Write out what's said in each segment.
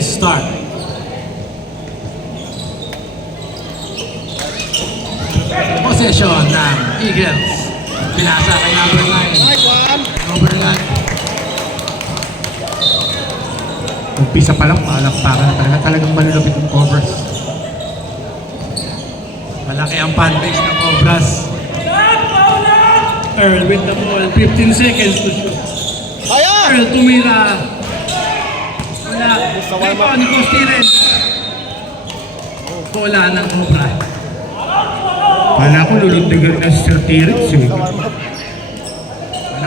seconds start. Possession ng Eagles. Pinasa kay number 9. Nice one. Overland. Umpisa pa lang, palakpakan na talaga. Talagang malulupit yung Cobras. Malaki ang fan base ng Cobras. Earl with the ball. 15 seconds to shoot. Kaya! Earl tumira. Wala. Rebound ni Costiren. Bola ng Cobra. Kala ko lulundigan na si Sir Tirits eh. Kala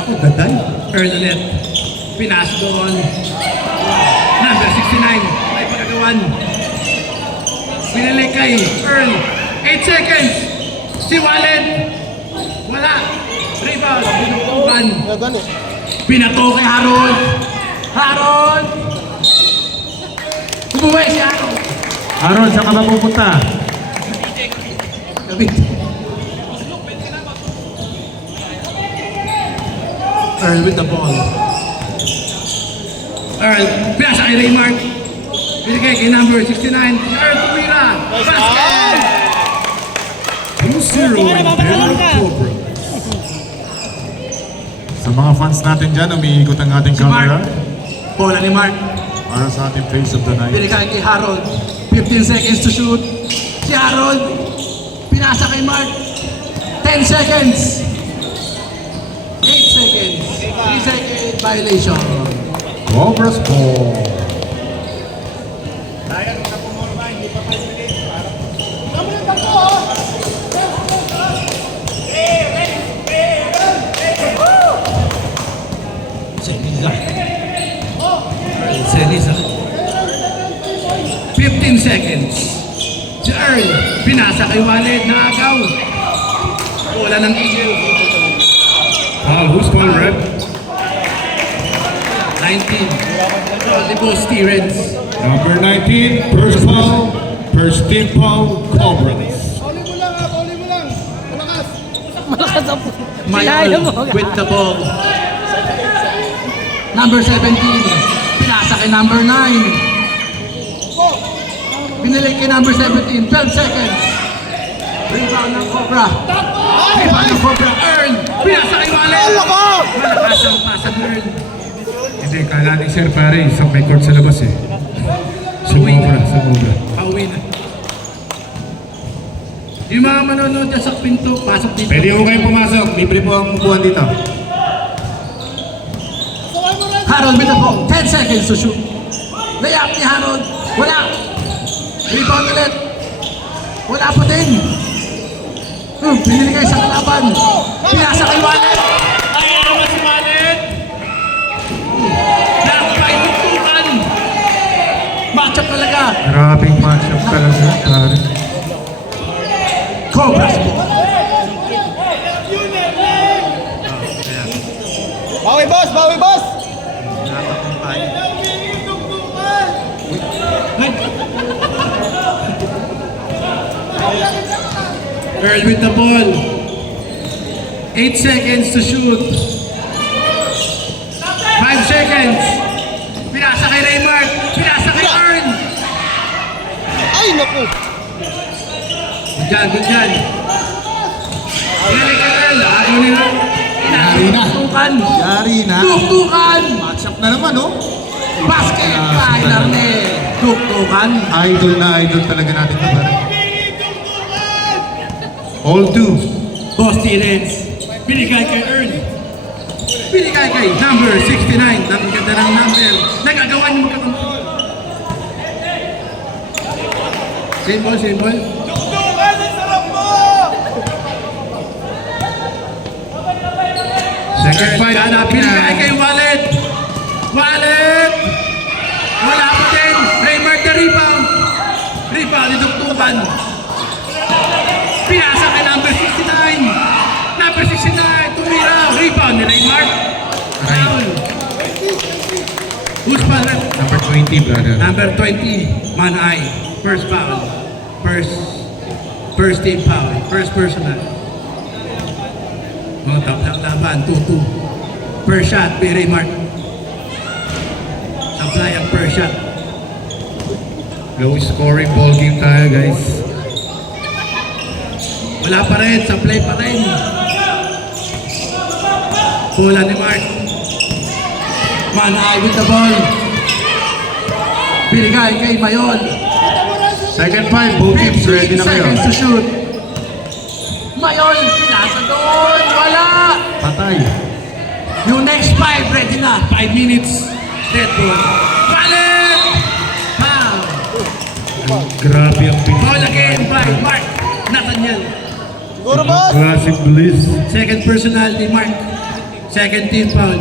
ko daday. Earl ulit. Pinas doon. Number 69. May pagkagawan. Pinalik kay Earl. 8 seconds. Si Wallet. Wala. Rebound. Pinutukan. Nagan eh. Pinato kay Harold. Harold. Umuwi si Harold. Aaron, saan ka ba pupunta? Cavite. Earl with the ball. Earl, pinasa kay Raymart. Binigay kay number 69. Earl tumira. Basket! 2-0 in favor of Cobra. Sa mga fans natin dyan, umiikot ang ating Si Mark. camera Bola ni Mark. para sa ating face of the night. Binigay kay Harold. 15 seconds to shoot. Si Harold. Pinasa kay Mark. 10 seconds. 8 seconds. 3 second violation. Cobra's ball. Seniza. Seniza. 15 seconds. Si Earl. Pinasa kay Walid. Naagaw. Bola ng Eagle. Who's ball, Rep? 19. Volleyball Stevens. Number 19, first foul, first team foul, Cobras. Pauli mo lang ha, pauli mo lang. Malakas. Malakas ang Michael with the ball. Number 17. Pinasa kay number 9. Binalik kay number 17. 12 seconds. Rebound ng Cobra. Rebound ng Cobra. Earn. Pinasa kay Wallet. Ano ko? Malakas ang pasa ng Earn. Hindi, kala ni Sir pare, isang may court sa labas eh. Sumobra. Pauwi na. Yung mga manonood dyan sa pinto, pasok dito. Pwede ko kayong pumasok, libre po ang upuan dito. Harold with the ball. 10 seconds to shoot. Layup ni Harold. Wala. Rebound ulit. Wala pa din. Piniligay sa kalaban. Pinasa kay Wallet. Ayaw naman si Wallet. Nakapay tutukan. Matchup talaga. Maraming matchup talaga, pare. Cobras ball. Bawi boss, bawi boss. Earl with the ball. 8 seconds to shoot. 5 seconds. Pinasa kay Raymart. Pinasa kay Earl. Ay, naku. Good dyan. Pinalik kay Earl. Ayaw nila. Yari na. Tuktukan. Yari na. Tuktukan. Matchup na naman, oh. Basket. Liner ni. Tuktukan. Idol na idol talaga natin ito, pare. All two. Boss Terence. Binigay kay Earl. Binigay kay number 69. Ang ganda ng number. Nagagawa niyo magkakampi. Same ball, same ball. Tuktukan, ang sarap mo! Second fight. Gana, binigay kay Wallet. Wallet! Wala pa din. Raymart the rebound. Rebound, iduktukan. Pinasa kay number 69. Number 69, tumira. Rebound ni Raymart. Foul. Who's foul? Number 20, brother. Number 20, Manay. First foul. First team foul. First personal. Oh, top lang laban. 2-2. Per shot, Raymart. Supply ang per shot. Low scoring ball game tayo, guys. Wala pa rin, sa play pa rin. Bola ni Mark. Man eye with the ball. Binigay kay Mayon. Second 5, both teams ready na kayo. 15 seconds to shoot. Mayon, pinasa doon. Wala. Patay. Yung next 5, ready na. 5 minutes. Dead ball. Balik! Foul. Grabe ang Foul again by Mark Nathaniel. Siguro, boss. Classic bliss. Second personal ni Mark. Second team foul.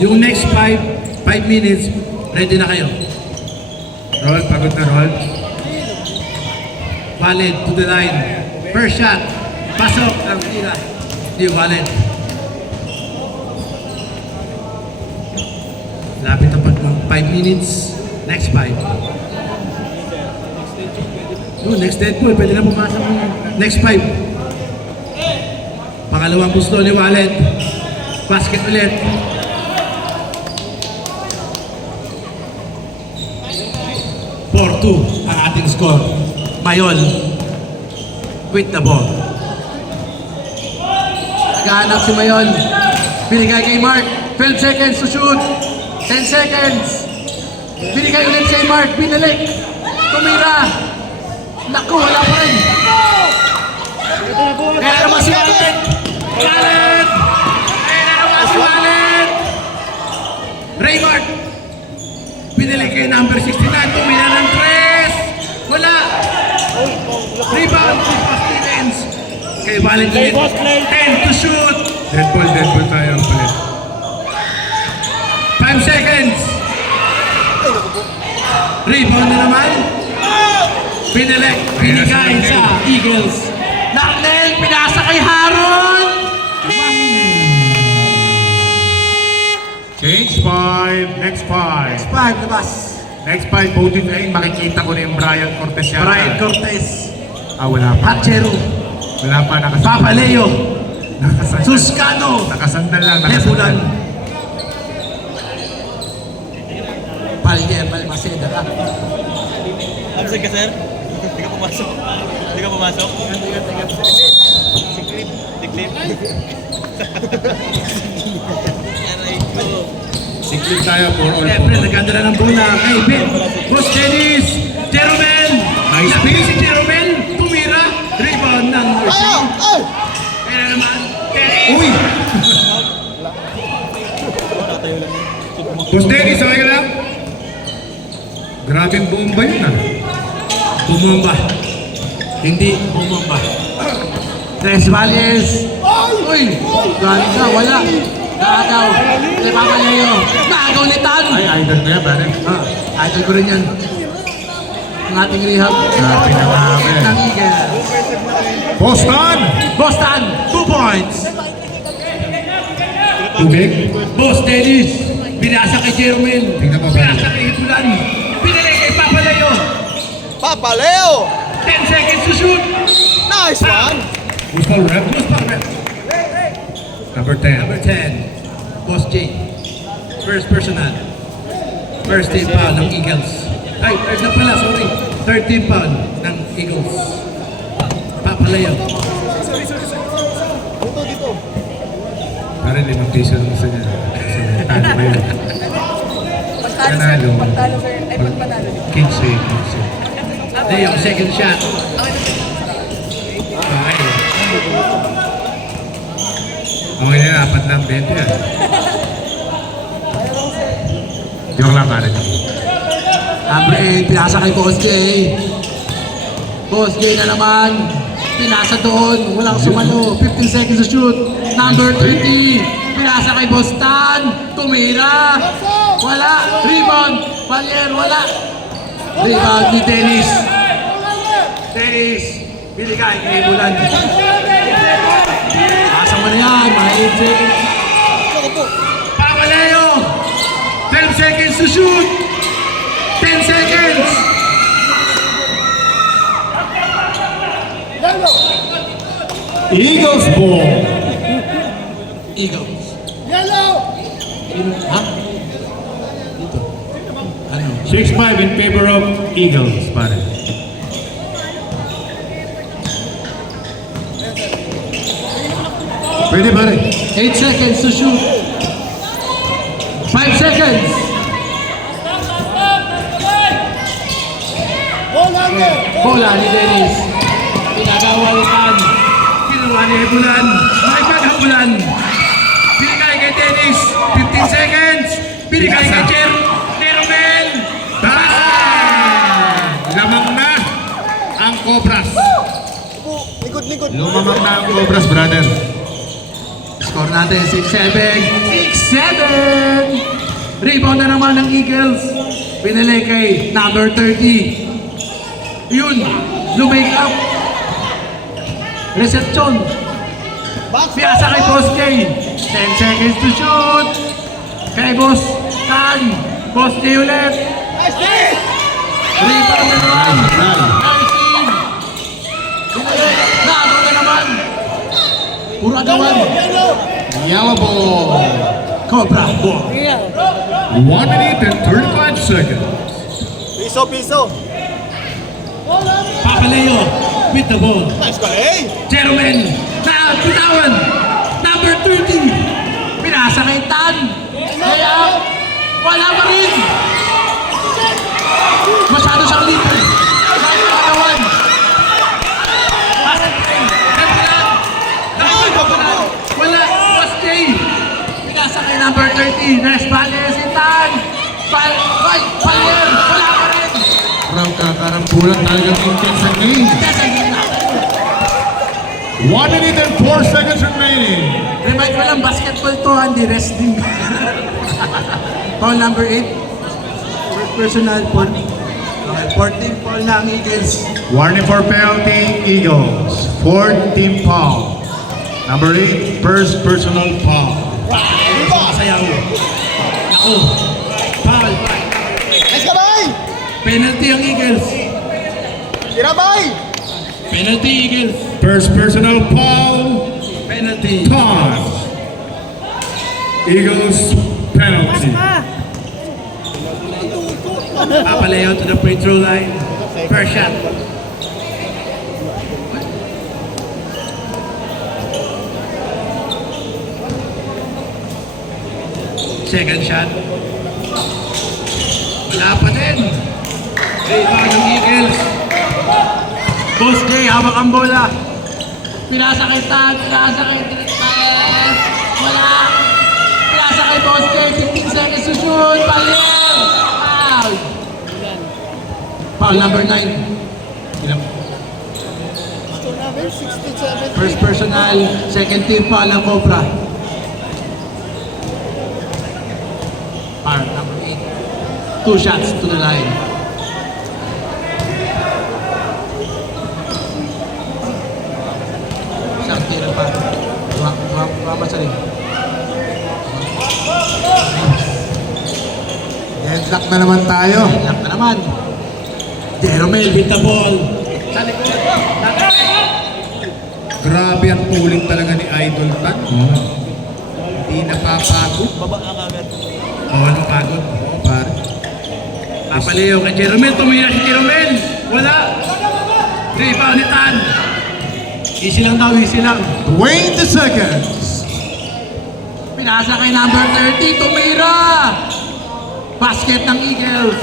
Yung next 5 minutes, ready na kayo. Roll, pagod na roll. Valid to the line. First shot. Pasok ang tira. Hindi valid. Lapit na pag 5 minutes. Next 5. Next dead ball. Pwede na pumasok. Next 5. Pangalawang gusto ni Wallet. Basket ulit. 4-2 ang ating score. Mayon with the ball. Naghahanap si Mayon. Binigay kay Mark. 12 seconds to shoot. 10 seconds. Binigay ulit kay Mark. Binalik. Tumira. Naku, wala pa rin. Kaya naman si Wallet. Wallet! Kaya naman si Wallet. Raymart. Binalik kay number 69. Tumira ng 3. Wala. Rebound si Stevens. Kay Wallet ulit. 10 to shoot. Dead ball tayo ang palit. 5 seconds. Rebound na naman. Binigay sa Eagles. Darnell, pinasa kay Haron. Change 5, next 5. 5 labas. Next 5, both teams. Ay, makikita ko na yung Brian Cortez yata. Brian Cortez. Wala pa. Hachero. Wala pa, Papa Leo. nakasandal. Suscano. Nakasandal lang, Nebulan. nakasandal. Palger, Balmaceda. Absent ka, sir? Hindi ka pumasok. Hindi ka pumasok? Siklip. Siklip. Aray ko. Siklit tayo for all. Siyempre, nagkanda na ng bola. Kay Ben. Cross Dennis. Jeromel. Nice Lapit pick. si Jeromel. Tumira. Rebound ng Mercy. Ayaw! Ay! Kaya naman. Uy! Nakatayo lang yun. Boss Dennis, okay ka lang? Grabe ang bomba yun ah. Bumomba. Hindi bumomba. Tres Valles. Uy! Galing ka. Wala. Nakagaw. Napapalayo. Nakagaw ni Tan. Ay, idol ko yan, pare. Idol ko rin yan. Ang ating rehab. Grabe na grabe. Ng Eagles. Boston! Boston, 2 points. Tubig? Boss Dennis, binasa kay Jeromel. Tingnan mo, Binasa kay Hipulan. Pinalik kay Papalayo. Papa Leo! 10 seconds to shoot. Nice one! Who's called rep? Who's pa rep? Number 10. Number 10, Boss J. First personal. First team foul ng Eagles. Ay, third na pala, sorry. Third team foul ng Eagles. Papalayo. Dito. Pare, 5 piso lang isa niya. Kasi talo ba yun? Panalo. Pagtalo sir, ay pagpanalo. 15. Hindi, yung second shot. Okay. Okay na, apat lang 20 ah. Joke lang, pare. Number 8, pinasa kay Boss J. Boss J na naman. Pinasa doon. Walang sumalo. 15 seconds to shoot. Number 30. Pinasa kay Boss Tan. Tumira. Wala. Rebound. Valier. Wala. Rebound ni Dennis. Dennis. Binigay kay Bulan. Asa mo na yan. Mga 8 seconds. Papalayo. 12 seconds to shoot. 10 seconds. Eagles ball. Eagles. Yellow! Ha? Dito. Ano? 6-5 in favor of Eagles, pare. Pwede pare. 8 seconds to shoot. 5 seconds. Bola ni Dennis. Pinagawa ni Tan. Kinuha ni Bulan. May paghabulan. Binigay kay Dennis. 15 seconds. Binigay kay Jeromel. Lamang na ang Cobras. Likod. Lumamang na ang Cobras, brother. Score natin 6-7. 6-7. Rebound na naman ng Eagles. Pinili kay number 30. Yun. Lumake up. Reception. Piyasa kay Boss K. 10 seconds to shoot. Kay Boss Tan. Boss K ulit. Rebound na naman. Marcin. Nago na naman. Puro agawan. Yellow ball. Cobra ball. 1 minute and 35 seconds. Piso. Papaleo with the ball. Nice ka eh. Jeromel na pitawan. Number 30. Pinasa kay Tan. Kaya wala pa rin. Masyado siyang libre. May pagkawan. Wala. Boss J. Pinasa kay number 30. Responder si Tan. Palyer. Wala pa rin. Raw kakarampulan talagang intense ang game. 1 minute and 4 seconds remaining. Remind ko lang, basketball to, hindi wrestling. Foul number 8. First personal foul. Okay, 14 foul na ang Eagles. Warning for penalty, Eagles. 4th team foul. Number 8, first personal foul. Sayaw. Ako. Foul. Nice ka bay. Penalty ang Eagles. Tira bay. Penalty Eagles. First personal foul, Penalty. time. Eagles penalty. Papaleo to the free throw line. First shot. Second shot. Wala pa din. Rebound ng Eagles. Boss J, hawak ang bola. Pinasa kay Tan, pinasa kay Trinidad. Wala. Pinasa kay Boss J, 15 seconds to shoot. Palyer. Foul. Foul number 9. First personal, second team foul ng Cobra. Foul number 8. 2 shots to the line. Isang tira pa. Wama sa rin. Headlock na naman tayo. Lang na naman. Jeromel with the ball. Sa likod. Grabe ang pulling talaga ni Idol Tan. Hindi napapagod. Baba na kagad. Walang pagod. Pare. Papaleo kay Jeromel. Tumira si Jeromel. Wala. Rebound ni Tan. Easy lang daw, easy lang. 20 seconds. Pinasa kay number 30. Tumira. Basket ng Eagles.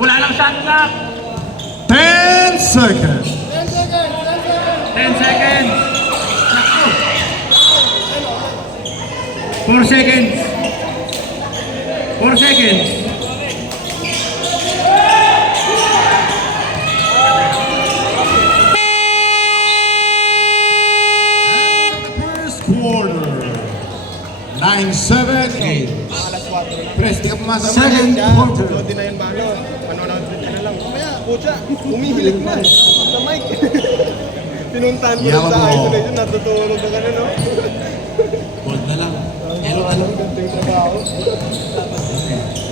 Wala lang shot clock. 10 seconds. 10 seconds. 4 seconds. 4 seconds. First quarter. 9-7 games. Pres, di ka pumasok. Second quarter. Di na yung balon. Manonood ka na lang. Mamaya, pucha. Umihilig na. Sa mic. Pinuntahan ko rin sa isolation. Natutulog ka na, no? Bold na lang. Pero ano? Ganting trabaho.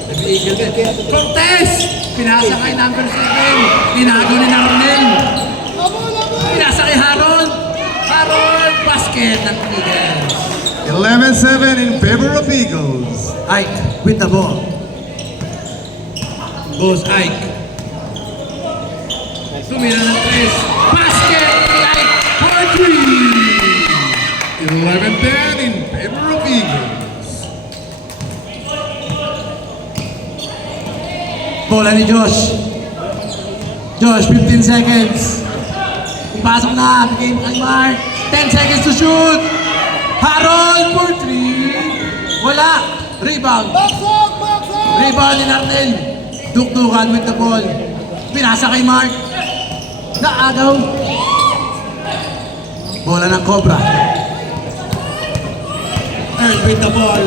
Nag-eagle din. Cortez! Pinasa kay number 7. Tinago ni Narnel. Pinasa kay Harold. Harold! Basket ng Eagles. 11-7 in favor of Eagles. Ike with the ball. Boss Ike. Tumira ng 3. Basket! Ike for 3! 11-10 in favor of Eagles. Bola ni Josh. Josh, 15 seconds. Pasok na. Bigay mo kay Mark. 10 seconds to shoot. Harold for 3. Wala. Rebound. Rebound ni Narnel. Dukdukan with the ball. Pinasa kay Mark. Naagaw. Bola ng Cobra. Earl with the ball.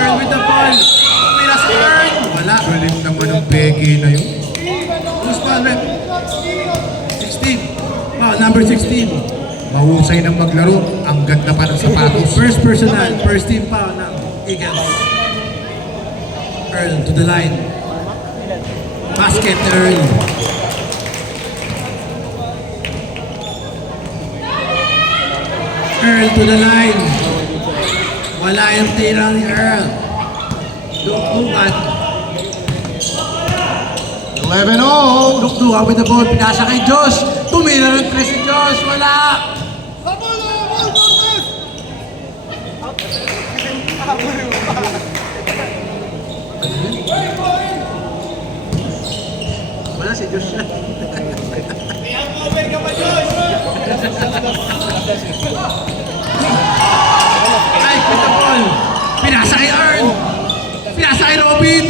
Earl with the ball. Pinasa Earl. Wala. Galing naman ng Becky na yun. Who's foul, rep? 16. Foul, number 16. Mahusay ng maglaro. Ang ganda pa ng sapatos. First personal, first team foul ng Eagles. Earl to the line. Basket, Earl. Earl to the line. Wala yung tira ni Earl. Dukdukan. 11-0. Dukdukan with the ball. Pinasa kay Josh. Tumira ng 3 si Josh. Wala. Wala si Josh na. Ay, with the ball. Pinasa kay Earl. Pinasa kay Robin.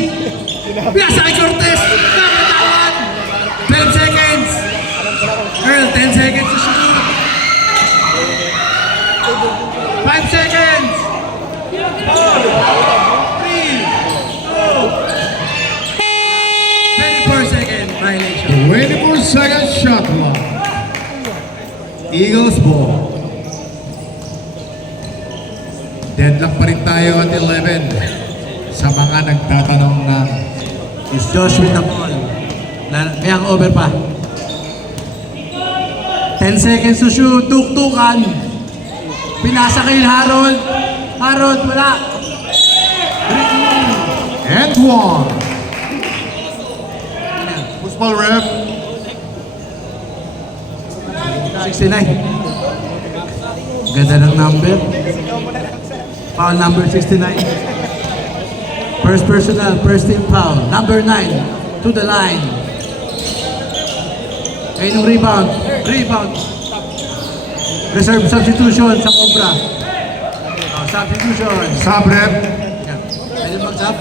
Pinasa kay Cortez. Nakatawan. 12 seconds. Earl, 10 seconds to shoot. 5 seconds. 4, 3, 2, 24 seconds. Violation. 24-second shot clock. Eagles ball. Deadlock pa rin tayo at 11. Sa mga nagtatanong na Is Josh with the ball. May ang over pa. 10 seconds to shoot. Tuktukan. Pinasa kay Harold. Harold, wala. and one. Who's ball ref? 69. Ganda ng number. Foul number 69. First personal, first team foul. Number 9, to the line. Ayun yung rebound. Rebound. Reserve substitution sa Cobra. Oh, substitution. Sub ref. Yan. Pwede mag-sub?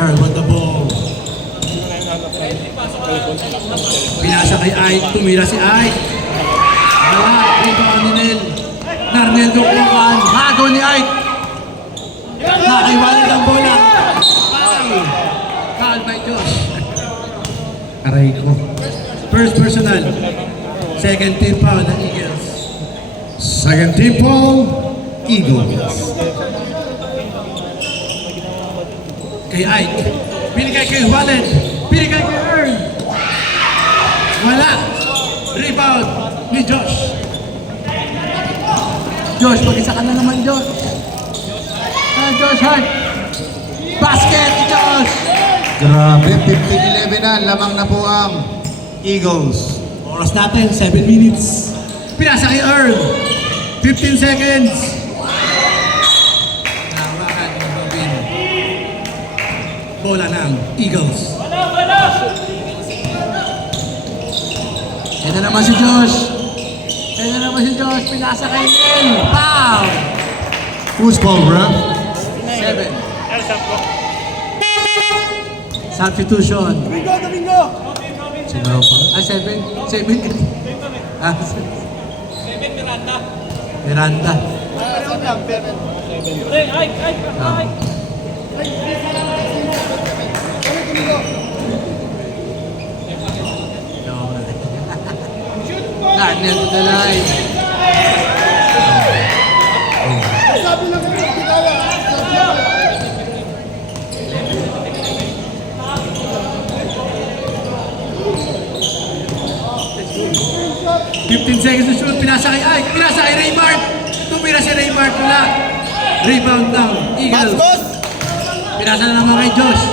Earl with the ball. Pinasa kay Ike, tumira si Ike. Wala, rebound ni Nel. Narnel Dukukan, hago ni Ike. Nakaiwalag ang bola. Foul. Foul by Josh. Aray ko. First personal. Second team foul ng Eagles. Second team ball. Eagles. Kay Ike. Binigay kay Wallet. Binigay kay Earl. Wala. Rebound ni Josh. Josh, mag-isa ka na naman, Josh. Josh Hart. Basket ni Josh. Grabe, 15-11 na. Lamang na po ang Eagles. Oras natin, 7 minutes. Pinasa kay Earl. 15 seconds. Nawakan ni Robin. Bola ng Eagles. Yan na naman si Josh. Yan na naman si Josh. Pinasa kay Nel. Foul. Who's ball ref? 7. Substitution. Sino pa? Ah, 7. 7. Ah, 7 Miranda. Ah. Narnel to the line. 15 seconds to shoot. Pinasa kay Ike. Pinasa kay Raymart. Tumira si Raymart. Wala. Rebound down. Eagles. Bastos! Pinasa na naman kay Josh.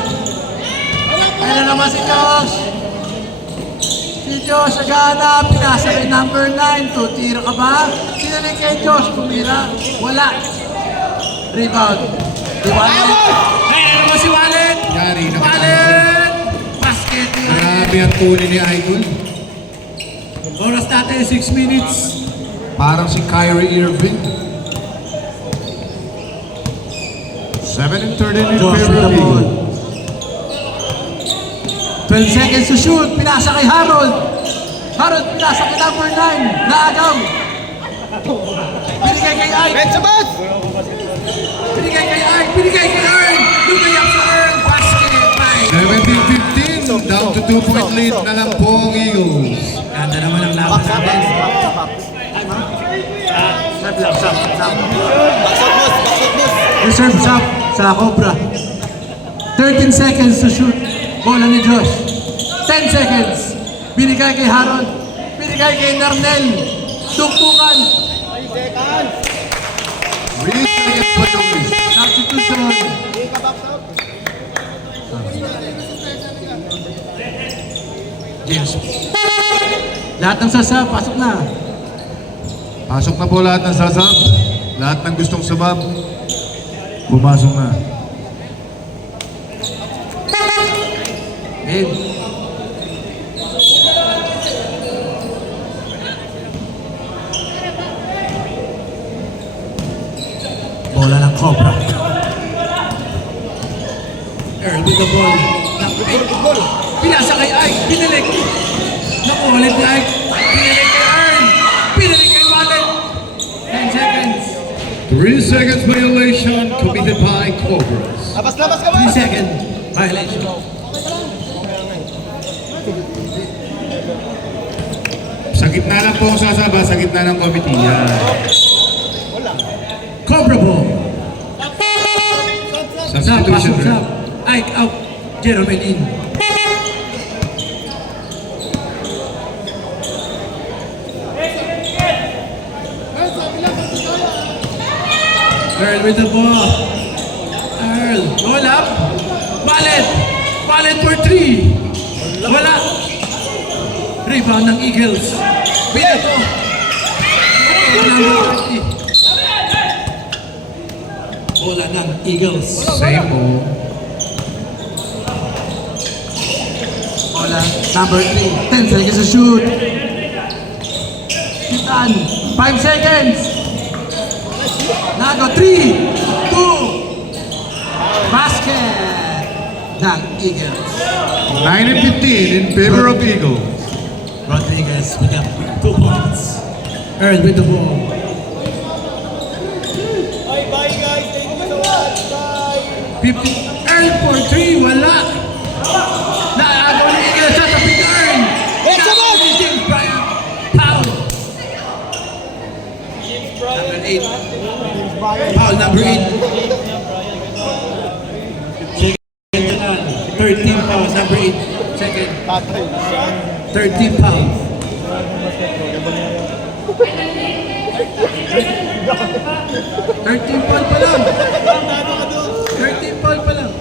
Kaya na naman si Josh. Si Josh naghahanap. Pinasa kay number 9. Tutira ka ba? Sinalik kay Josh. Tumira. Wala. Rebound. Si Wallet. Kaya na naman si Wallet. Yari na Wallet. Basket ni Wallet. Grabe ang tuli ni Idol. Oras natin 6 minutes. Parang si Kyrie Irving. 7:30 in Josh with favor the of ball. Eagle. 12 seconds to shoot. Pinasa kay Harold. Harold pinasa kay number 9. Naagaw. Binigay kay Ike. Bench boss! Binigay kay Ike. Binigay kay Earn. Lumayap sa Earn. Basket by. 17-15, down to 2-point lead na lang po ang Eagles. Ganda naman ang laban natin. Sab lang, sab. Backsot boss! Reserve sab sa Cobra. 13 seconds to shoot. Bola ni Josh. 10 seconds. Binigay kay Harold. Binigay kay Narnel. Tuktukan. 3 seconds pa yung miss. Substitution. James. Lahat ng sasab, pasok na. Pasok na po lahat ng sasab. Lahat ng gustong sumab. Pumasok na. Babe. Bola ng Cobra. Earl with the ball. Pinasa kay Ike. Pinilik. Nakuha ulit ni Ike. Pinilik kay Earl. Pinilik kay Wallet. 10 seconds. 3 seconds violation committed by Cobras. Labas ka 3 boss! seconds. Violation. Sa gitna lang po ang sasaba, sa gitna ng committee. Yan. Cobra ball. Sab, Substitution. pasok, sab. Ike out. Jerome in. Earl with the ball. Earl. Ball up. Wallet. Wallet for 3. Wala. Rebound ng Eagles. Binato. Number 30. Bola ng Eagles. Same po. Bola, number 3. 10 seconds to shoot. Kitan. 5 seconds. Nago, 3, 2. Basket ng Eagles. 9-15 in favor of Eagles. Rodriguez with the 2 points. Earl with the ball. Bye guys! Thank you so much! Bye! 50. Earl for 3. Wala. Naagaw ng Eagles sa tapit na Earl. What's up, boss? Ni James Bryant. Foul. Number 8. Foul number 8. Second na. 13 foul number 8. Second. Tatay. 13 foul. 13 foul pa lang. 13 foul pa lang.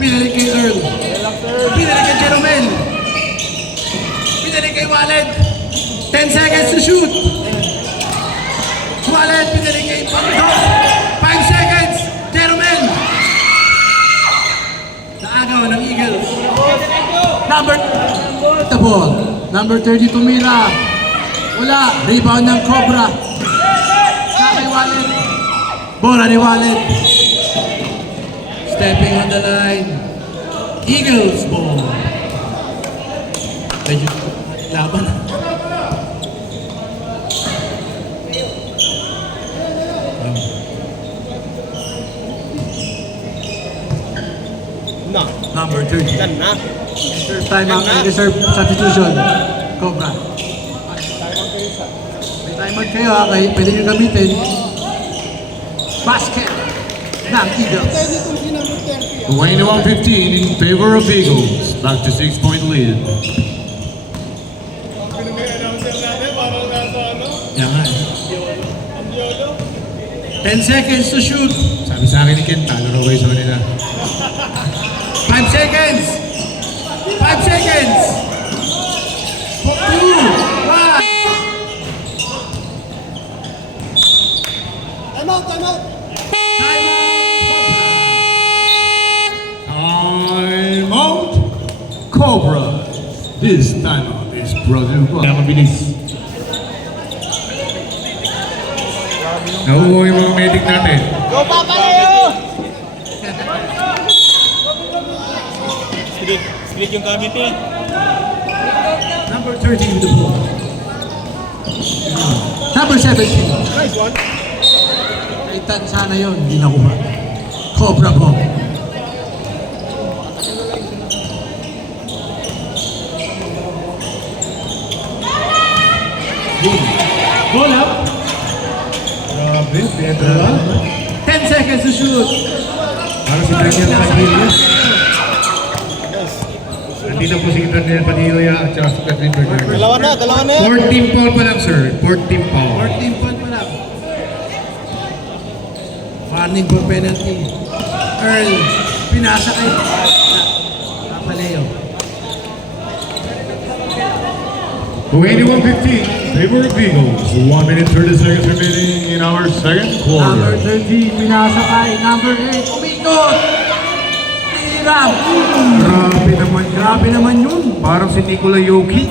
Pinalik kay Earl. Pinalik kay Jeromel. Pinalik kay Wallet. 10 seconds to shoot. Wallet, pinalik kay Pagdor. 5 seconds. Jeromel. Naagaw ng Eagles. Number the ball. Number 30 tumira. Wala. Rebound ng Cobra. Sa kay Wallet. Bola ni Wallet. Stepping on the line. Eagles ball. Medyo laban. Na. Number 30. Yan na. First time out and reserve substitution. Cobra. May timeout kayo ha, pwede nyo gamitin. Basket. ng Eagles. 21-15 in favor of Eagles. Back to 6-point lead. Yan nga. 10 seconds to shoot. Sabi sa akin ni Ken, talo raw kayo sa kanila. 5 seconds! 5 seconds! 2, 1! Time out, time out! Time out. Cobra. This time out is brought to you by... Kaya mabilis. Nauuwi yung mga medic natin. Go, Papa Leo! Split yung gamit niya. Number 13 with the ball. Number 17. Nice one. Kaitan sana yun, hindi nakuha. Cobra ball. Ball up. Grabe, Pedro. 10 seconds to shoot. Parang si Daniel Padilla. Nandito po si Daniel Padilla at saka si Catherine Bernardo. Dalawa na yan. 14 foul pa lang, sir. 14 foul. 14 point pa lang. Warning for penalty. Earl, pinasa kay Papaleo. 21-15 favor of Eagles. 1 minute 30 seconds remaining in our second Number quarter. 13, pinasa kay number 8. Umikot! Hirap! Grabe naman yan. Grabe naman yun. Parang si Nikola Jokic.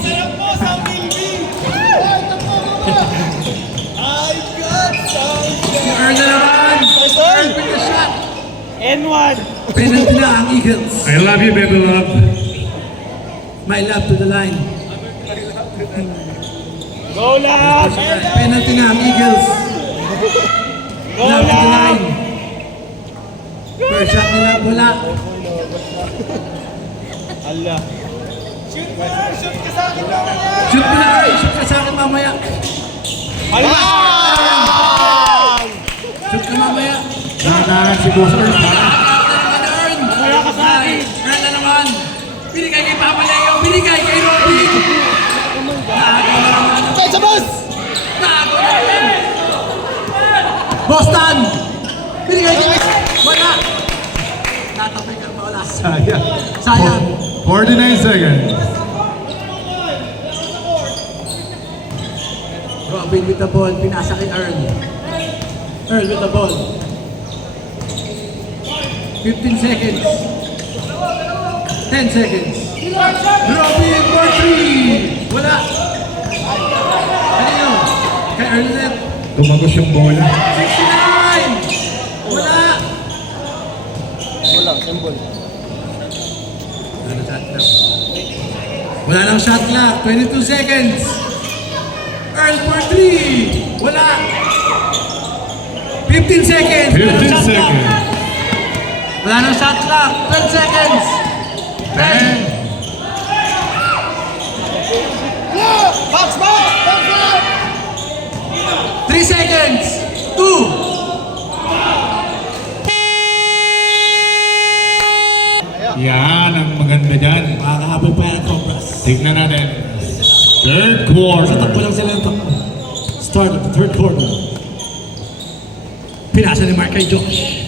Earl na naman. Earl with the shot. N1! Penalty na ang Eagles. I love you, baby love. My love to the line. Go lab! Penalty na ang Eagles. Go Love to the lab! line. First shot nila, wala. Ala. Shoot ka sa akin na! Shoot mo na, Earl. Shoot ka sa akin mamaya. Ala! Shoot ka mamaya. Nanahan si Boss Earl. Earn! Wala ka sa akin! Earn na naman! Binigay kay Papa Leo! Binigay kay Robin! Nagaw na naman! Kaya sa boss! Nagaw na naman! Boston! Binigay kay... Wala! Natapay ka pa wala. Sayang. Sayang! 49 seconds. Robin with the ball. Pinasa kay Earl. Earl with the ball. 15 seconds. 10 seconds. Robin for 3! Wala! Kanino? Kay Earl net. Tumagos yung bola. 69! Wala! Wala, symbol. Wala nang shot clock. 22 seconds. Earl for 3! Wala! 15 seconds. 15 seconds. Wala nang shot clock. 12 seconds. 10. Box, box! Box, box! 3 seconds. 2. Yan ang maganda dyan. Makakahabol pa yan ang Cobras. Tignan natin. Third quarter. Takbo lang sila ng takbo. Start of the third quarter. Pinasa ni Mark kay Josh.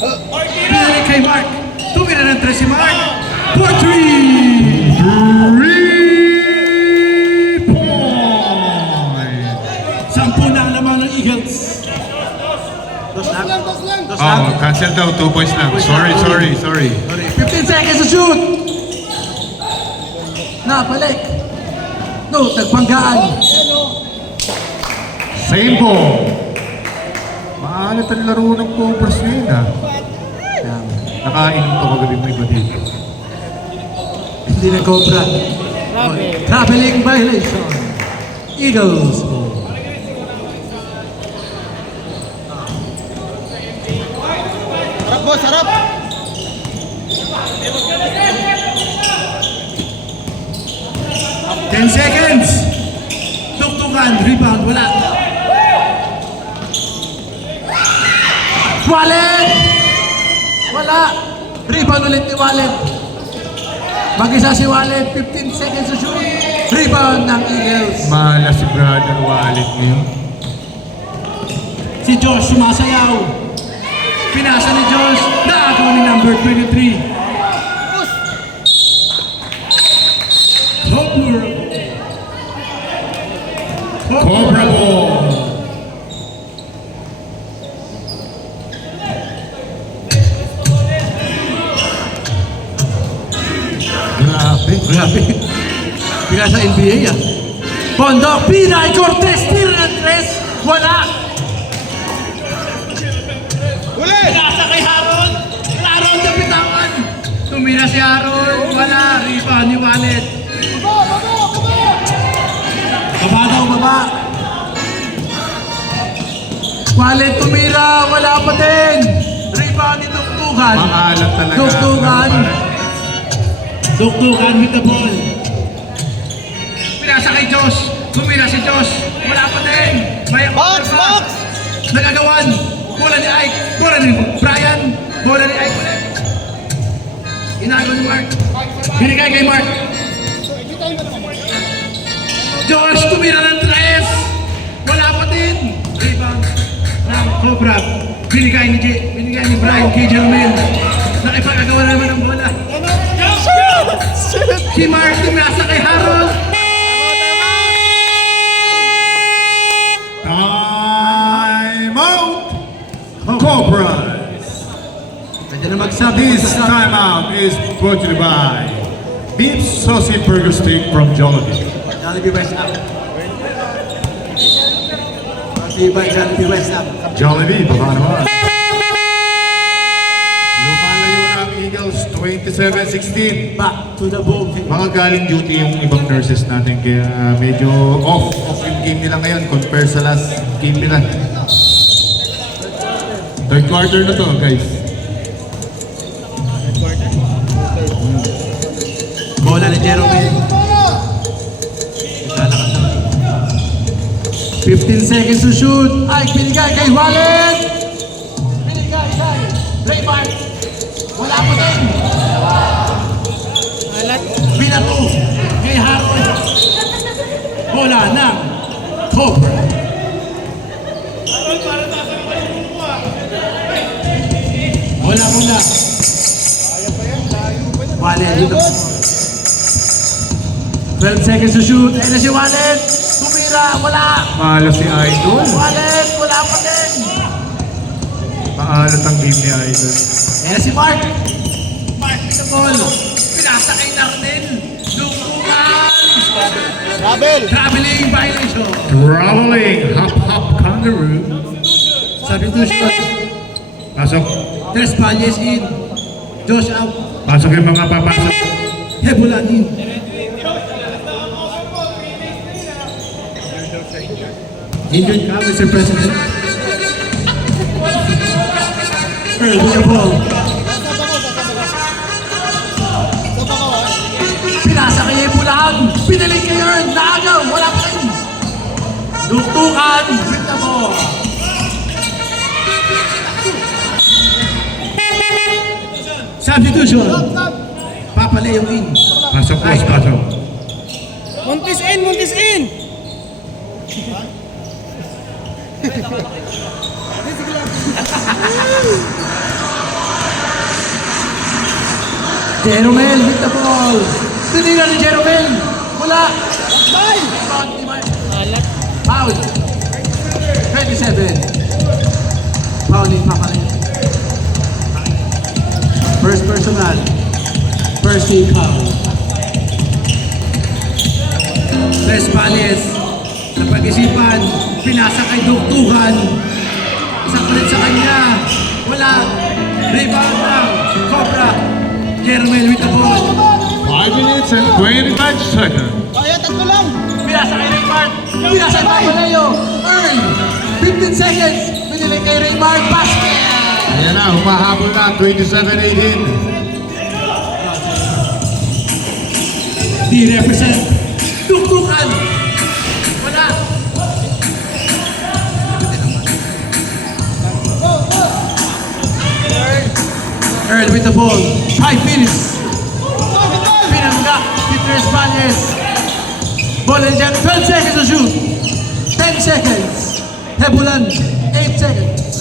Pinalik kay Mark. Tumira ng 3 si Mark. For 3! 3-point. 10 na ang laman ng Eagles. Dos lang. Box lang! Dos lang. Oh, cancel daw. 2 points lang. Sorry. 15 seconds to shoot. Na, balik. No, tagpanggaan. Same ball. Maalat ang laro ng Cobras ngayon ah. Yan. Nakainom to kagabi mo iba dito. Hindi na Cobra. Traveling violation. Eagles. Harap, boss, harap! 10 seconds. Tuktukan, rebound, wala. Wallet! Wala. Rebound ulit ni Wallet. Mag-isa si Wallet. 15 seconds to shoot. Rebound ng Eagles. Malas si Brother Wallet ngayon. Si Josh sumasayaw. Pinasa ni Josh. Naagaw ni number 23. Cobra ball. Grabe. Pinasa NBA ah. Pondo, Pinay Cortez, tira ng tres. Wala. Uli! Pinasa kay Harold. Harold na bitawan. Tumira si Harold. Wala. Rebound ni Wallet. Baba daw, baba. Wallet tumira. Wala pa din. Rebound ni Duktukan. Maalat talaga. Duktukan. Duktukan with the ball. Pinasa kay Josh. Tumira si Josh. Wala pa din. Box! Box! Nagagawan. Bola ni Ike. Bola ni Brian. Bola ni Ike ulit. Inago ni Mark. Binigay kay Mark. Josh tumira ng tres. Wala pa din. Rebound ng Cobra. Binigay ni Brian kay Jermaine. Nakipagagawa na naman ng bola. Si Mark tumasa kay Harold. Time out. Cobras. Pwede na magsabi. This timeout is brought to you by Beef Sausage Burger Steak from Jollibee. Jollibee West Up. Jollibee West Up. Jollibee, baka naman. Lumalayo na ang Eagles, 27-16. Back to the boom. Mga galing duty yung ibang nurses natin kaya medyo off yung game nila ngayon compare sa last game nila. Third quarter na to, guys. Bola ni Jerome. 15 seconds to shoot. Ay, binigay kay Wallet. Binigay kay Raymart. Wala pa din. Binato kay Harold. Bola ng Cobra. Bola. Wallet dito. 12 seconds to shoot. Ayun na si Wallet. Tumira. Wala. Maalas si Idol. Wallet. Wala pa din. Maalat ang game ni Idol. Ayun na si Mark. Mark with the ball. Pinasa kay Darnell. Dukungan. Traveling violation. Traveling hop kangaroo. Substitution. Pasok. Tres Valles in. Josh out. Pasok yung mga papasok. Hebulan in. Injured ka, Mr. President. Earl with the ball. Pinasa kay Hebulan. Pinaling kay Earl. Naagaw. Wala pa rin. Duktukan with the ball. Substitution. Papaleo in. Pasok, boss, pasok. Montis in! Jeromel with the ball. Tinira ni Jeromel. Wala. Foul. 27. Foul ni Papaleo. First personal. First team foul. Tres Valles. Napag-isipan. Pinasa kay Duktukan. Isang ulit sa kanya. Wala. Rebound ng Cobra. Jermel with the ball. 5 minutes and 25 seconds. Pinasa kay Raymart. Pinasa kay Papaleo. Earn. 15 seconds. Pinili kay Raymart. Basket. Ayan na, humahabol na, 27-18. Di represent. Duktukan. Wala. Earl with the ball. 5 minutes. Pinangga. Peter Espanyes. Ball in dyan. 12 seconds to shoot. 10 seconds. Hebulan. 8 seconds.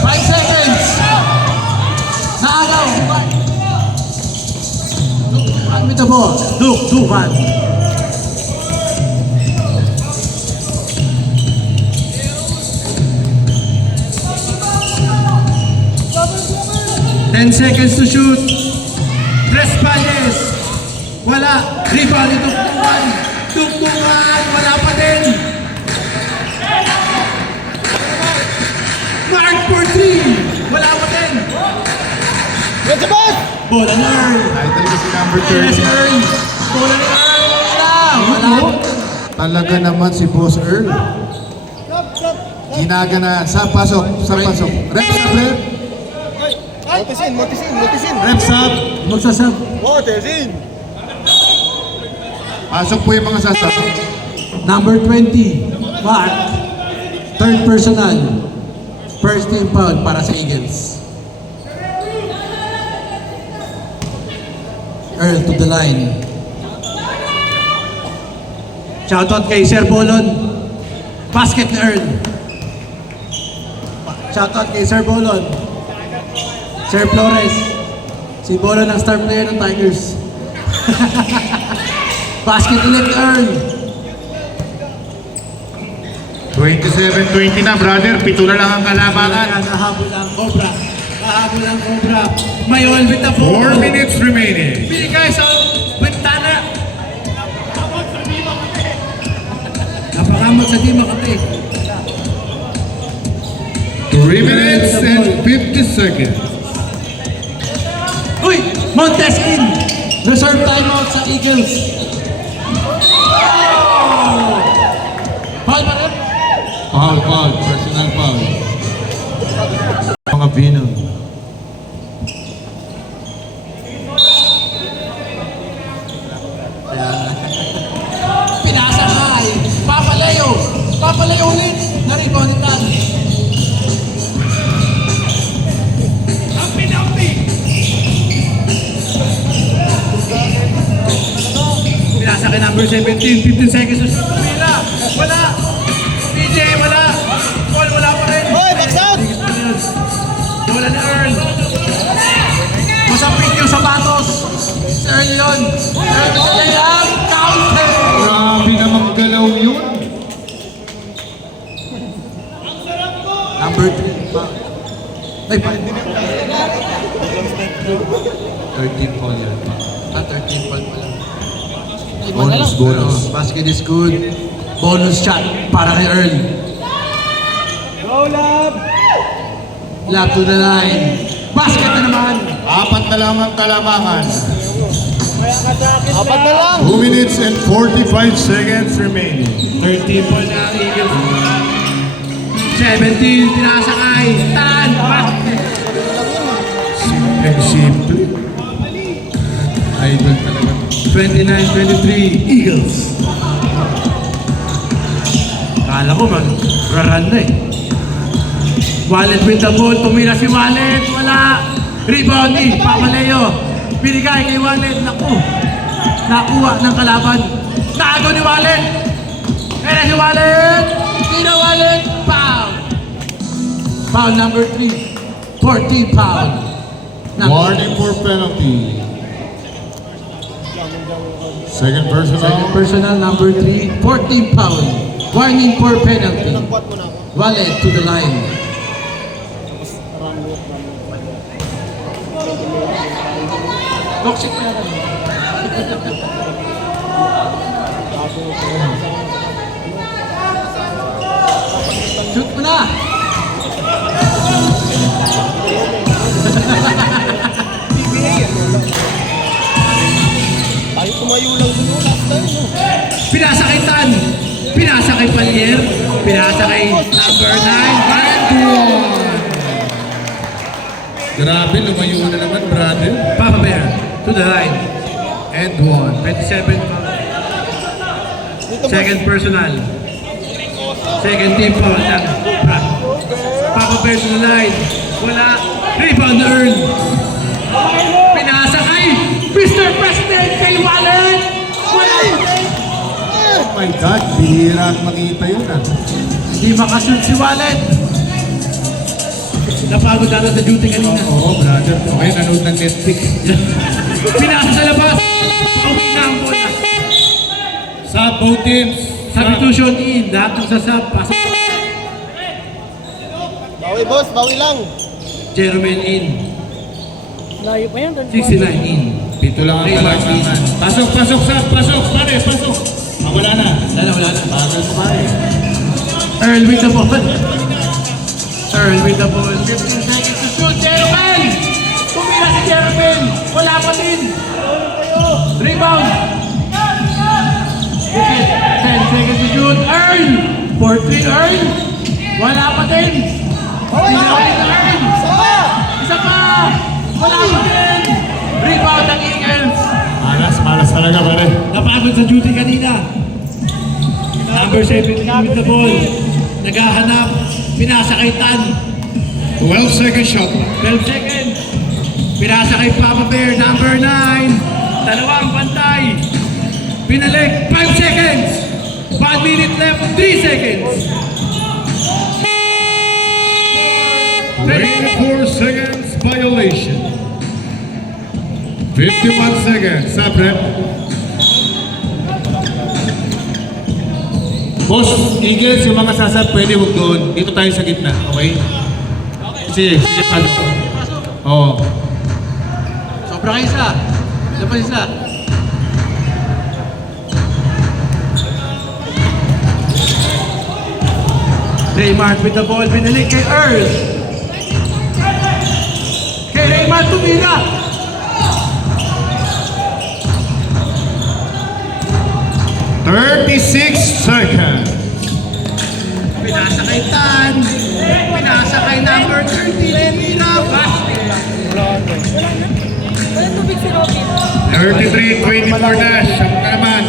5 seconds. Naagaw. Dukan with the ball. Dukan. Ten seconds to shoot. Espanyes. Wala. Rebound ni Duktukan. Duktukan. Wala pa din. Mark for 3. Wala pa din. Let's go! Bola ni Earl. Title ko si number Yes, 30. Earl. Bola ni Earl. Wala. Talaga naman si Boss Earl. Ginagana. Sa pasok. Reps up, rep. Mortisin. Reps up. Magsasab. Mortisin! Pasok po yung mga sasab. Number 20. Mark. Third personal. First team foul para sa Eagles. Earl to the line. Shoutout kay Sir Bolon. Basket ni Earl. Shoutout kay Sir Bolon. Sir Flores. Si Bolon ang star player ng Tigers. Basket ulit ni Earl. 27-20 na, brother. Pito na lang ang kalabangan. Nahabol ang Cobra. Mayon with the ball. 4 minutes remaining. Binigay sa bintana. Napakamot sa di Makati. 3 minutes and 50 seconds. Uy! Montes in! Reserve timeout sa Eagles. Foul pa rin? Foul. Personal foul. Mga Venom. Pinasa high. Papalayo ulit. Na-rebound ni Tan. Pinasa kay number 17. 15 seconds to shoot. Pumila. Wala. PJ, wala. Ball, wala pa rin. Hoy, box out! Bola ni Earl. Masapit yung sapatos. Si Earl yun. Earl with the layup. Counter. Grabe namang galaw yun. Number 3. Ay, 13 foul yan. 13 ball pala. Bonus. Basket is good. Bonus shot para kay Earl. Go, love! Lap to the line. Basket na naman. 4 na lang ang kalamangan. Apat na lang! 2 minutes and 45 seconds remaining. 13 ball na ang Eagles. 17, pinasakay. Tan. Simple. Idol talaga. 29-23, Eagles. Kala ko mag-raran na eh. Wallet with the ball, tumira si Wallet, wala. Rebound ni Papaleo. Binigay kay Wallet, naku. Nakuha ng kalaban. Naagaw ni Wallet. Kaya si Wallet. Tira Wallet, foul. Foul number 3. 14 foul. Warning for penalty. Second personal. Personal number 3, 14 foul. Warning for penalty. Wallet to the line. Toxic na yan. Shoot mo na! Tayo tumayo lang dun last time. Pinasa kay Tan. Pinasa kay Palier. Pinasa kay number 9. Grabe, lumayo na naman, brother. Papa Bear to the line. And 1. 27 foul. Second personal. Second team foul ng Papa Bear to the line. Wala. Rebound na Earl. Pinasa kay Mr. President kay Wallet. Wala. Oh my God, bihira at makita yun ah. Hindi makashoot si Wallet. Napagod na sa duty kanina. Oo, brother. Okay, nanood ng Netflix. Pinasa sa labas. Pauwi na ang bola. Sa both teams. Substitution in. Lahat ng sasab. Pasok. Bawi boss, bawi lang. Jermaine in. Layo pa yan. 69 in. Pito lang ang Raymond in. kailangan. Pasok, pasok, sab. Pasok, pare, pasok. Wala na. Wala na. Bagal pa eh. Earl with the ball. Earl with the ball. 15 seconds to shoot. Jermaine! Tumira si Jermaine. Wala pa din. Rebound. 10 seconds to shoot. Earl! 4-3 Earl. Wala pa din. Tumira ulit na Earl. Isa pa. Wala pa din. Rebound ng Eagles. Malas talaga pare. Napagod sa duty kanina. Number 17 with the ball. Naghahanap. Pinasa kay Tan. 12 second shot. 12 seconds. Pinasa kay Papa Bear. Number 9. Dalawang pantay. Pinalik. 5 seconds. 1 minute left. 3 seconds. 24 seconds violation. 51 seconds. Stop rep. Boss, Eagles, yung mga sasab, pwede huwag doon. Dito tayo sa gitna, okay? Sige, paano? Oo. Sobra kayo isa. Isa pa isa. Raymart with the ball. Binalik kay Earl. Kay Raymart tumira. Seconds. Pinasa kay Tan. Pinasa kay number 30. Tumira. Basket. Walang tubig si Robin. 33-24 na. Siyam na naman.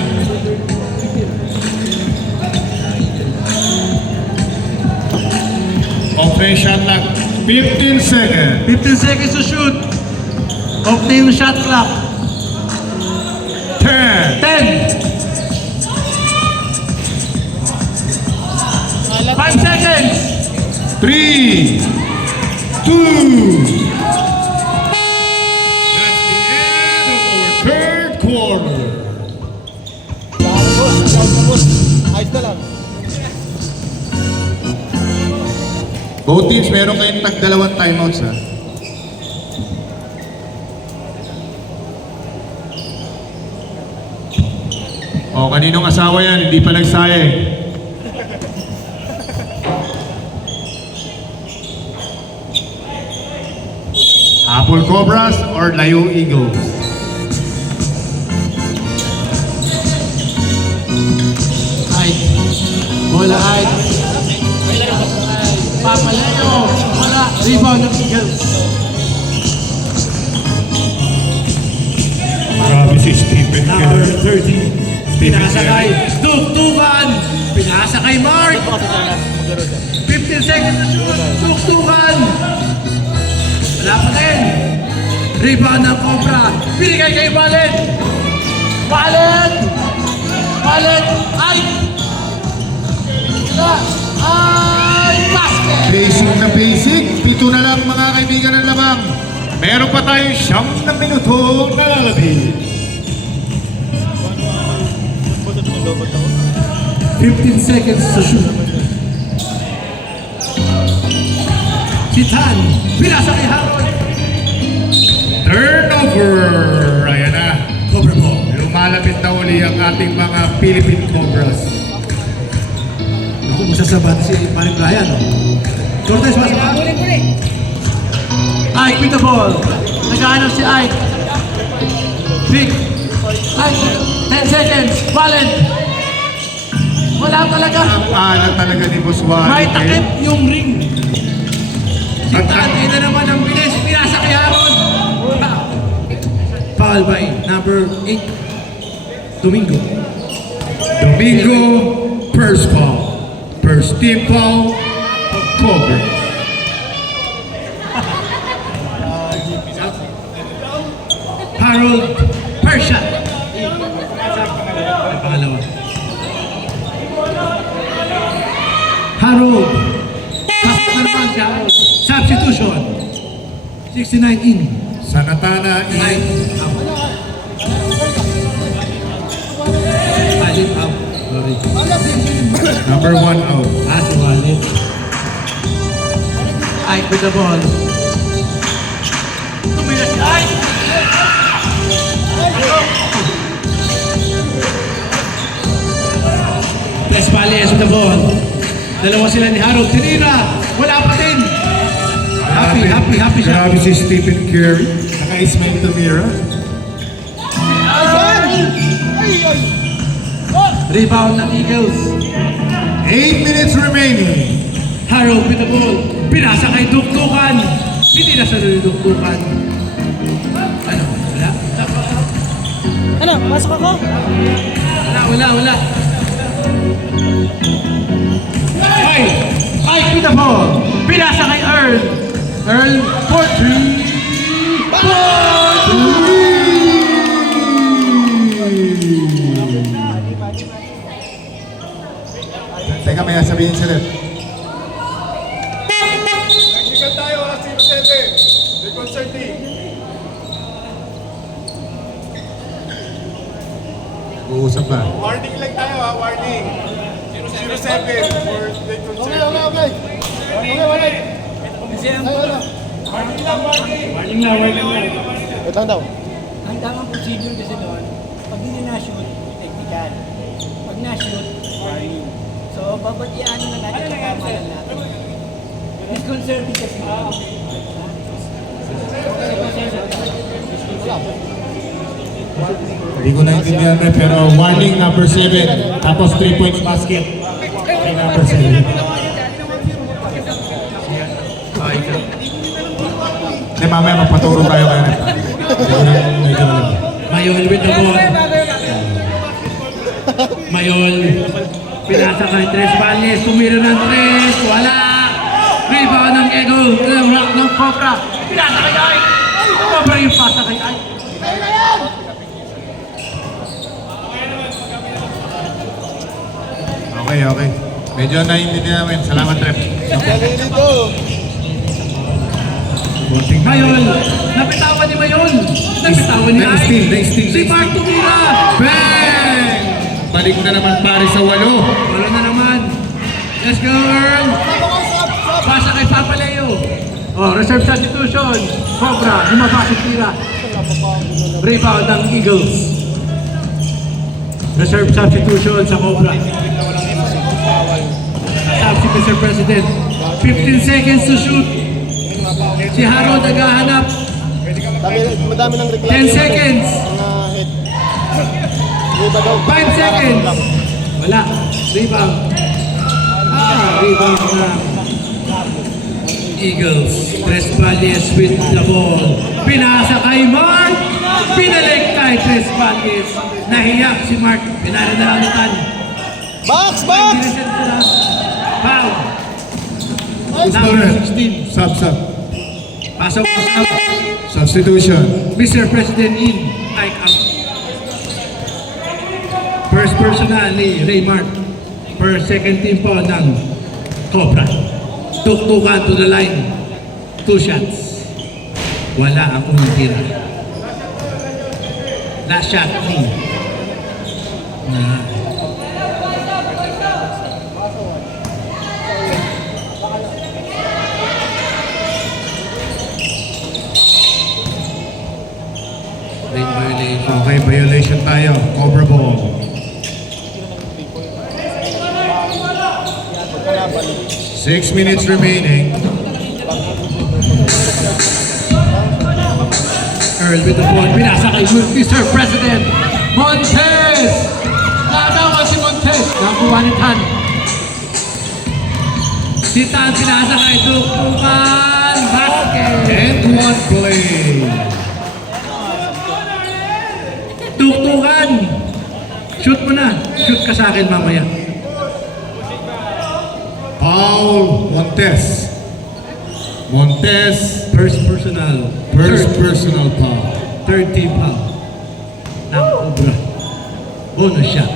Open shot clock. 15 seconds. 15 seconds to shoot. Off na yung shot clock. 10. 10. 5 seconds. 3, 2. That's the end of our third quarter. Ayos na lang. Both teams, meron kayong tag-dalawang timeouts ha. O, kaninong asawa yan, hindi pa nagsayang. Apple Cobras or Layo Eagles? Ay. Bola ay. Papalayo. Wala. Rebound ng Eagles. Grabe si Stephen Number 30. Pinasa kay Tuktukan. Pinasa kay Mark. 15 seconds to shoot. Tuktukan. Wala pa din. Rebound ng Cobra. Binigay kay Wallet. Wallet. Wallet. Ay. Wala. Ay. Basket. Basic na basic. Pito na lang mga kaibigan ng lamang. Meron pa tayong 9 na minuto na lalabing. 15 seconds to shoot. Si Tan. Pinasa kay Harold. Turnover! Ayan na. Cobra ball. Lumalapit na uli ang ating mga Philippine Cobras. Ako, masasabat si Paring Brian. Cortez, pasok ka. Huli. Ike with the ball. Naghahanap si Ike. Vic. Ike. 10 seconds. Wallet. Wala talaga. Ang alat talaga ni Boss Wally. May takip yung ring. Si Tan, ito naman ang bilis. Pinasa kay Harold. Foul by number 8. Domingo. Domingo, first foul. First team foul, Cobras. Harold Persha. Ang pangalawa. Harold. Pasok na naman si Harold. Substitution. 69 in. Sanatana in. Walid out. Sorry. Number 1 out. Si Walid. Ike with the ball. Tumira si Ike. Tres Valles with the ball. Dalawa sila ni Harold. Tinira. Wala pa din. Happy siya. Grabe si Stephen Curry. Naka-Ismail Tamira. Rebound ng Eagles. 8 minutes remaining. Harold with the ball. Pinasa kay Dukdukan. Hindi na sa Dukdukan. Ano? Wala? Ano? Pasok ako? Wala. Ike with the ball. Pinasa kay Earl. Earl for 3. Teka, may sabihin sila. Technical tayo, 0-7. Reconcert team. Uusap ba? Warning lang tayo ha, warning. 0-7 for reconcert. Okay. Warning lang. Ito daw. Ang tamang procedure kasi doon, pag hindi na-shoot, technical. Pag na-shoot, warning. So, babatian na natin ang kamalan natin. Disconcerting kasi. Hindi ko naintindihan pero warning number 7. Tapos 3 points basket. Kay number 7. Hindi, mamaya magpaturo tayo kayo. Mayol with the ball. Mayol. Pinasa kay Tres Valles. Tumira ng Tres. Wala. Rebound ng Eagle. Rock ng Cobra. Pinasa kay Ike. Cobra yung pasa kay Ike. Okay. Medyo naiintindihan namin. Salamat, Rep. Galing dito. Bunting na. Mayol. Napitawan ni Mayol. Napitawan ni Ike. Naisting. Si Mark tumira. Bang! Balik na naman pare sa 8. Wala na naman. Let's go, Earl. Pasa kay Papa Leo. Reserve substitution. Cobra. Humabasik tira. Rebound ng Eagles. Reserve substitution sa Cobra. Sabi si Mr. President. 15 seconds to shoot. Si Harold naghahanap. Madami ng reklamo. 10 seconds. Mga head. Iba daw. 5 seconds. Wala. Rebound. Rebound na. Eagles. Tres Valles with the ball. Pinasa kay Mark. Pinalik kay Tres Valles. Nahiyak si Mark. Pinala na lang ulitan. Box! Foul. Number 16. Sub. Pasok po sa Substitution. Mr. President in. Ike out. First personal ni Raymart. Per second team po ng Cobra. Tuktukan to the line. 2 shots. Wala akong natira. Last shot ni. Lane violation. Okay, violation tayo. Cobra ball. 6 minutes remaining. Earl with the ball. Pinasa kay Mr. President. Montes! Nanawa si Montes. Nakuwanitan. Si Tan pinasa kay Tuktukan. Basket. And 1 play. Tuktukan. Shoot mo na. Shoot ka sa akin mamaya. Paul Montes. First personal. First personal foul. Third team foul ng Cobra. Bonus shot.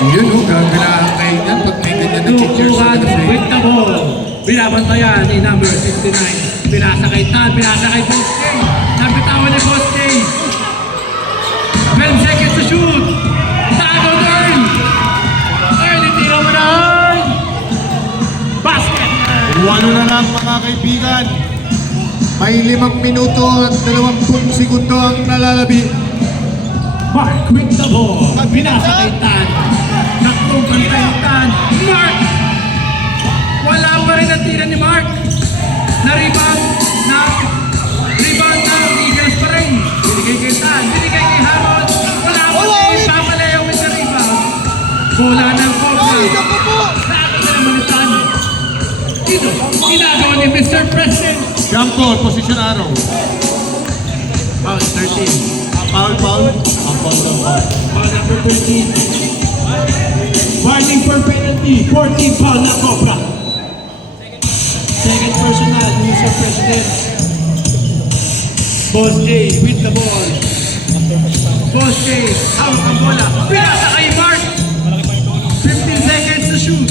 Yun o, gaganahan kayo yan pag may ganyan na teachers sa Tutukan with the ball. Binabantayan ni number 69. Pinasa kay Tan, pinasa kay Boss K. Nabitawan ni Boss K. 12 seconds to shoot. Tago na Earl. Earl, itira mo na Earl. Basket. Walo na lang mga kaibigan. May 5 minuto at 20 segundo ang nalalabi. Mark with the ball. Pinasa kay Tan. Nagtumpang kay Tan. Mark! Wala pa rin ang tira ni Mark. Na-rebound ng Eagles pa rin. Binigay kay Tan. Binigay kay Harold. Wala pa rin. Papalayo with the rebound. Bola ng Cobra. Sa akin na naman ni Tan. Ito, ginagawa ni Mr. President. Jump ball, position arrow. Foul 13. Foul. Foul number 13. Warning for penalty. 14 foul na Cobra. Second personal, Mr. President. Boss J with the ball. Boss J, hawak ang bola. Pinasa kay Mark. 15 seconds to shoot.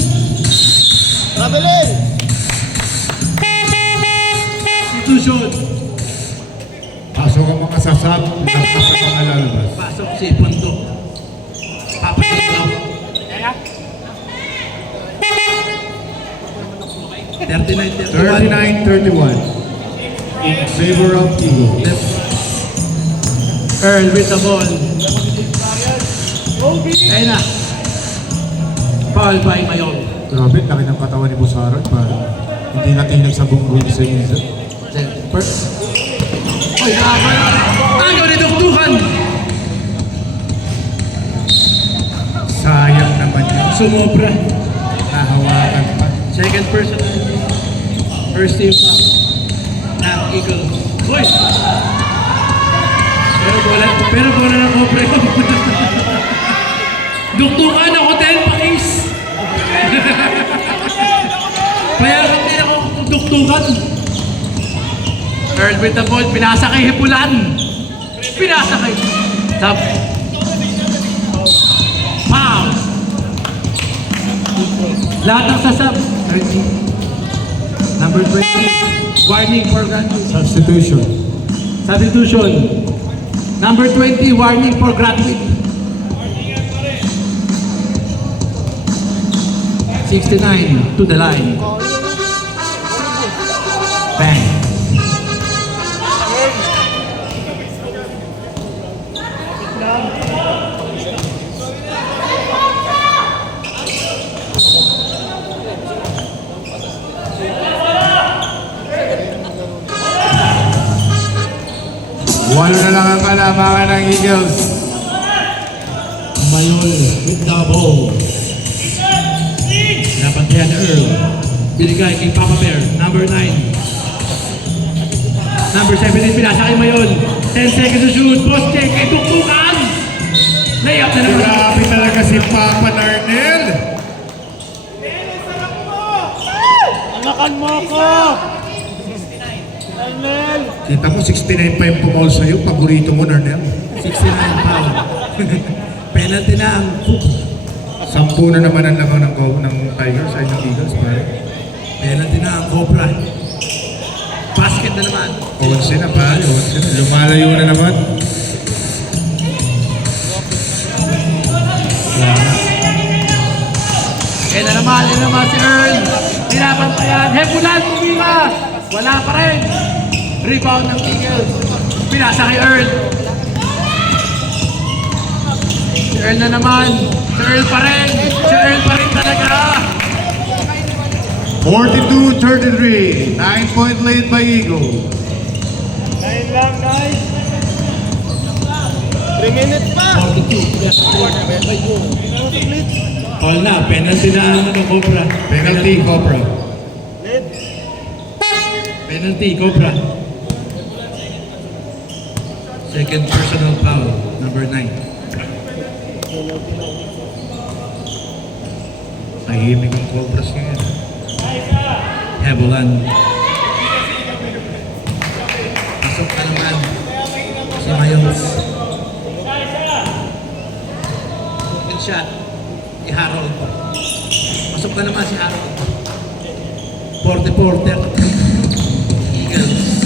Travelin! Institution. Pasok ang mga sasab, lakas ang mga lalabas. Pasok si Pondo. Papatay out. 39-31 in favor of Eagles. Earl with the ball. Ayun na. Foul by Mayon. Grabe, laki ng katawan ni Busaran. Hindi natin nagsabong goal sa isa. First. Oy, agaw ni Dukdukan. Sayang naman yun. Sumobra. Nahawakan pa. Second person. First team foul. Ng Eagles. Boy! Pero bola ng Cobra. Dukdukan ang hotel pakis. Payagan din ako dukdukan. Earl with the ball. Pinasa kay Hipulan. Pinasa kay Tap. Foul. Lahat ng sasab. 30. Number 20. Warning for Grantwood. Substitution. Substitution. Number 20. Warning for Grantwood. 69 to the line. Bang. Walo na lang ang kalamangan ng Eagles. Mayol with the ball. Napantayan ni Earl. Binigay kay Papa Bear. Number 9. Number 17. Pinasa kay Mayol. 10 seconds to shoot. Post check kay Tuktukan. Layup na naman. Grabe talaga si Papa Narnel. Anakan mo ako! Arnel! Kita mo, 69 pa yung pumaul sa'yo. Paborito mo, Narnel. 69 foul. Penalty na ang Cook. 10 na naman ang laman ng Tigers ay ng Eagles. Pare. Penalty na ang Cobra. Basket na naman. 11 na pare, 11 na. Lumalayo na naman. Yan na naman si Earl. Hinapan pa yan. Hebulan, kumima. Wala pa rin. Rebound ng Eagles. Pinasa kay Earl. Si Earl na naman. Si Earl pa rin. Si Earl pa rin talaga. 42-33. 9-point lead by Eagles. 9 lang, guys. 3 minutes pa. 42. All na. Penalty na ang Cobra. Penalty, Cobra. Lead. Penalty, Cobra. Second personal foul, number 9. Tahimik ang Cobras ngayon. Hebulan. Miles. Open shot. Si Harold. Pasok na naman si Harold. 40-40. Eagles.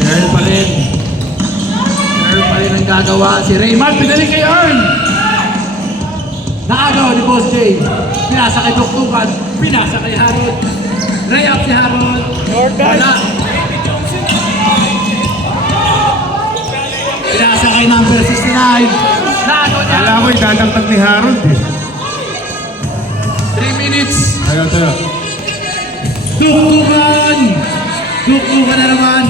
Earl pa rin. Earl pa rin ang gagawa. Si Raymond, pinalik kay Earl. Nakagawa ni Boss J. Pinasa kay Duktukan. Pinasa kay Harold. Lay up si Harold. Wala. Pinasa kay number 69. Nakagawa niya. Alam ko, idadagdag ni Harold eh. 3 minutes. Tayo. Duktukan! Duktukan na naman.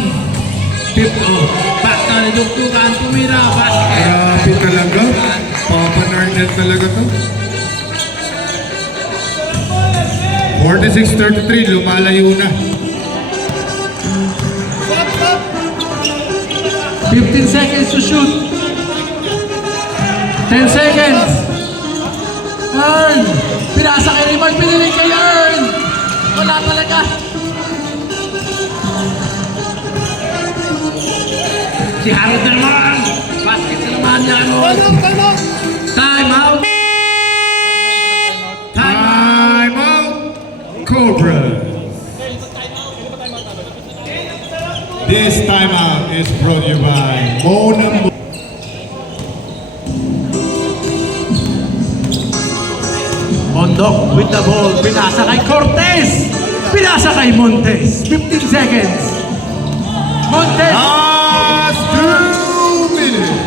Back na ni Duktukan. Tumira. Basket. Grabe talaga. Papa Nardel talaga to. 46-33, lumalayo na. 15 seconds to shoot. 10 seconds. Earn. Pinasa kay Raymond. Pinilig kay Earn. Wala talaga. Si Harold na naman. Basket na naman niya. Time out. Time out, Cobra. This timeout is brought to you by Mona. Mondok with the ball. Pinasa kay Cortez. Pinasa kay Montes. 15 seconds. Montes. Last 2 minutes.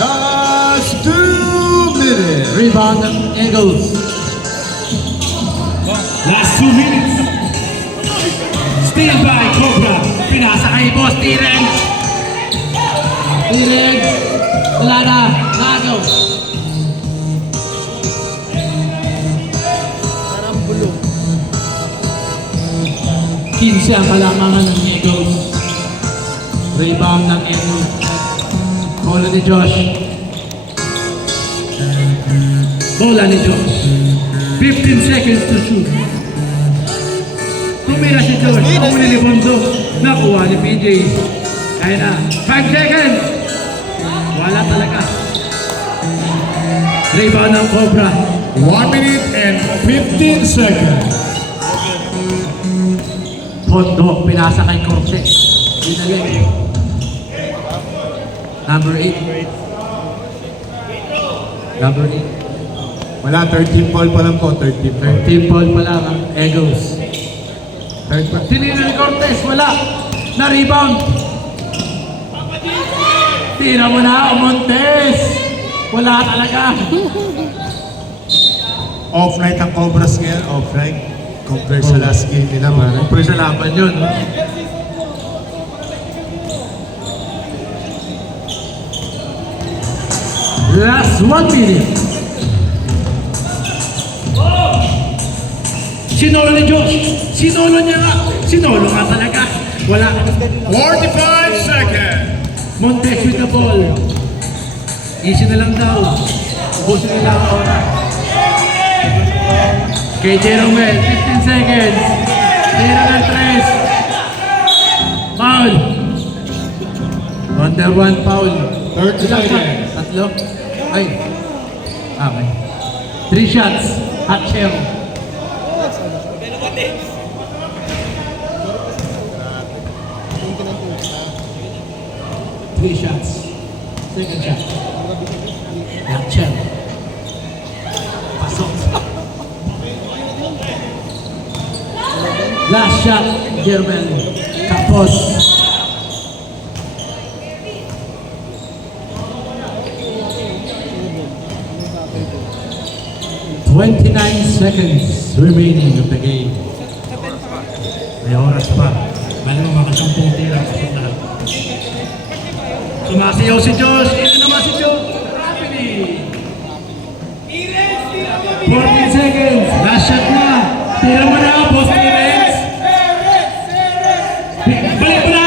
Last 2 minutes. Rebound ng Eagles. Last 2 minutes. Steal by Cobra. Pinasa kay Boss T-Rex. T-Rex. Wala na. Nagaw. Parang bulong. 15 ang kalamangan ng Eagles. Rebound ng Eagles. Bola ni Josh. Bola ni Josh. 15 seconds to shoot. Tumira si Josh. Pahuli ni Bondo. Nakuha ni PJ. Kaya na. 5 seconds. Wala talaga. Rebound ng Cobra. 1 minute and 15 seconds. Bondo. Pinasa kay Cortez. Dinagay. Number 8. Number 8. Wala, 13 ball pa lang po, 13 ball. 13 ball pa lang ang Eagles. Tinira ni Cortez, wala. Na-rebound. Tira mo na, Montes. Wala talaga. Off-night ang Cobras ngayon, off-night. Compared sa last game nila, parang. Pero sa laban yun. No? Last 1 minute. Sinolo ni Josh. Sinolo niya nga. Sinolo nga talaga. Wala. 45 seconds. Montes with the ball. Easy na lang daw. Ubusin nila ang oras. Kay Jeromel, 15 seconds. Tira ng 3. Foul. Under 1 foul. 30 Ilang shot? seconds. Tatlo? Ay. Okay. 3 shots. Hot shell. Three shots. Second shot. Hot shell. Pasok. Last shot, Jermel. Tapos. $29 seconds remaining of the game. May oras pa. Bala mo makasampung tira sa sundan. Sumasayaw si Josh. Ito naman si Josh. Rapidly. 14 seconds. Last shot na. Tira mo na, Boss T-Rex. Balik mo na.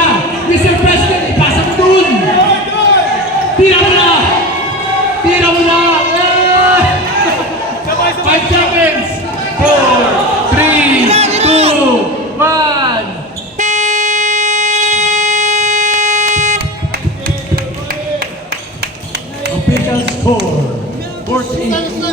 Mr. President, ipasa mo dun. Tira mo na. Tira mo na. 5 seconds. 4, 3, 2, 1. score, 14